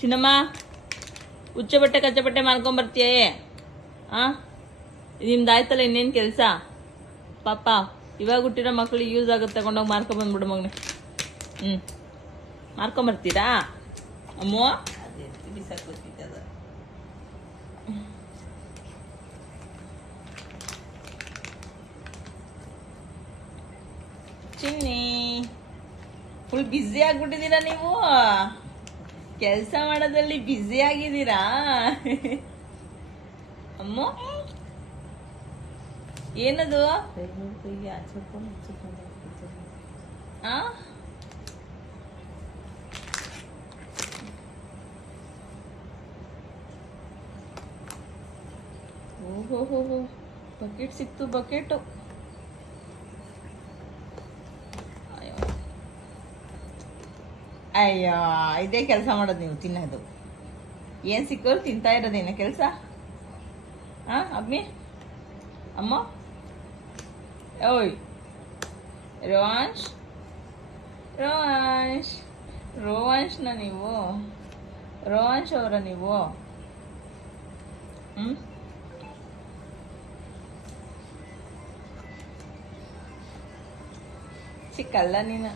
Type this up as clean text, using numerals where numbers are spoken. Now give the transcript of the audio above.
ಚಿನ್ನಮ್ಮ, ಉಚ್ಚ ಬಟ್ಟೆ ಕಚ್ಚ ಬಟ್ಟೆ ಮಾಡ್ಕೊಂಬರ್ತೀಯೇ? ನಿಮ್ದು ಆಯ್ತಲ್ಲ, ಇನ್ನೇನು ಕೆಲಸ? ಪಾಪ ಇವಾಗ ಹುಟ್ಟಿರೋ ಮಕ್ಳಿಗೆ ಯೂಸ್ ಆಗುತ್ತೆ, ತಗೊಂಡೋಗಿ ಮಾರ್ಕೊಂಬಂದ್ಬಿಡು ಮಗನೆ. ಮಾರ್ಕೊಂಬರ್ತೀರಾ ಅಮ್ಮೋ? ಅದೇ ಬಿಸಾಕೋತಿದ್ದದ. ಚಿನ್ನಿ, ಫುಲ್ ಬ್ಯುಸಿ ಆಗ್ಬಿಟ್ಟಿದ್ದೀರಾ ನೀವು. ಕೆಲಸ ಮಾಡೋದ್ರಲ್ಲಿ ಬ್ಯುಸಿ ಆಗಿದ್ದೀರಾ ಅಮ್ಮ? ಏನದು? ಓಹೋ, ಬಕೆಟ್ ಸಿಕ್ತು, ಬಕೆಟು. ಅಯ್ಯೋ, ಇದೇ ಕೆಲಸ ಮಾಡೋದು ನೀವು, ತಿನ್ನೋದು. ಏನು ಸಿಕ್ಕೋರು ತಿಂತಾ ಇರೋದೇನ ಕೆಲಸ? ಅಮ್ಮಿ, ಅಮ್ಮ, ಓಯ್ ರೋವಾಂಶ್, ರೋವಾಂಶ್, ರೋವಾಂಶ್ನ ನೀವು? ರೋವಾಂಶ್ ಅವರ ನೀವು? ಸಿಕ್ಕಲ್ಲ ನೀನು.